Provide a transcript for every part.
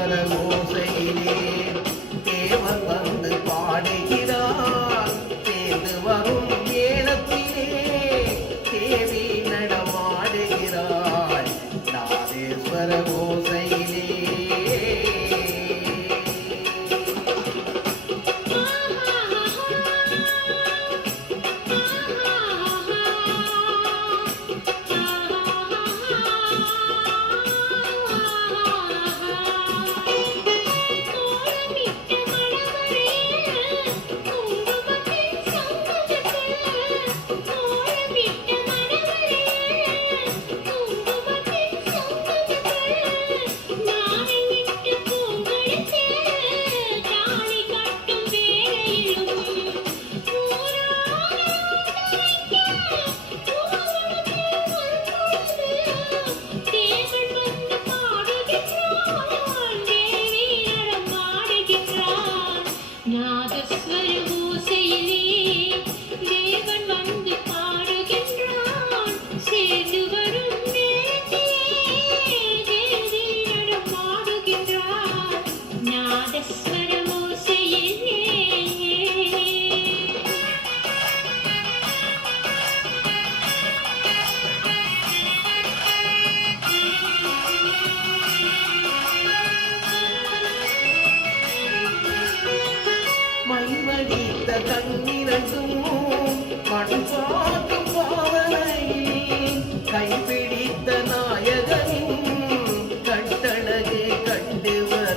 நாதஸ்வர ஓசையிலே தேவன் வந்து பாடுகிறார். சேர்ந்து வரும் ஏலத்திலே தேவி நடமாடுகிறாள். நாதேஸ்வர ஓசையிலே மைவடித்த கண்ணிரண்டும் மண் பார்க்கும் பாவனையில் கைப்பிடித்த நாயகனின் கட்டழகை கண்டு வர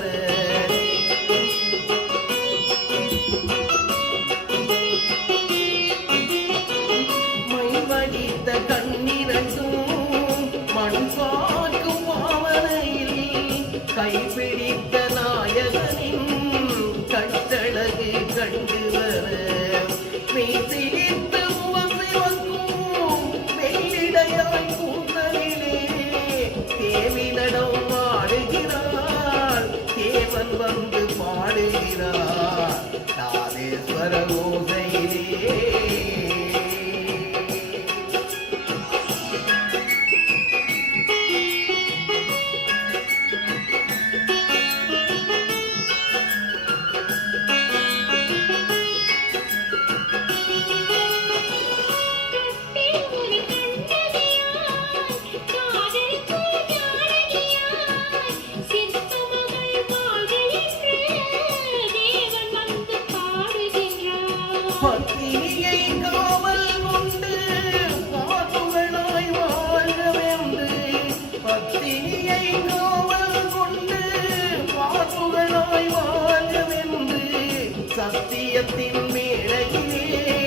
மைவடித்த கண்ணிரண்டும் மண் பார்க்கும் பாவனையில் கைப்பிடித்த நாயகனின் கட்டழகை கண்டு வர மெய்சிலிர்த்து முகசிவக்கும் வெள்ளிடையாய் கூந்தலிலே தேவி நடம் ஆடுகிறாள். தேவன் வந்து பாடுகிறார். நாதேஸ்வர ஓசையிலே பத்தினியை காவல் கொண்டு பாசுகளாய் வாழ்கவென்று பத்தினியை காவல் கொண்டு பாசுகளாய் வாழ்கவென்று சத்தியத்தின் மேடையிலே